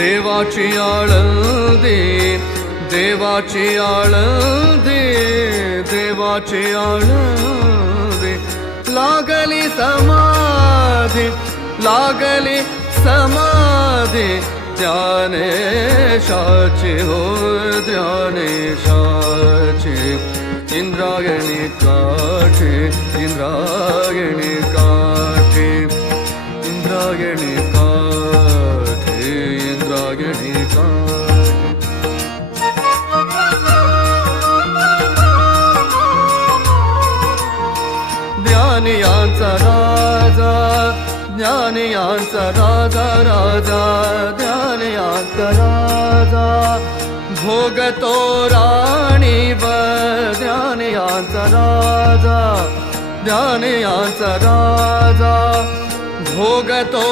देवाची आळंदी देवाची आळंदी देवाची आळंदी लागली समाधी लागली समाधी ध्यानेशाची हो ध्यानेशाची इंद्रायणी काठी इंद्रायणी काठी इंद्रायणी काठी इंद्रायणी काठी ज्ञानियांचा राजा ज्ञानियांचा राजा राजा ज्ञानियांचा राजा भोगतो राणीवर ज्ञानियांचा राजा ज्ञानियांचा राजा भोगतो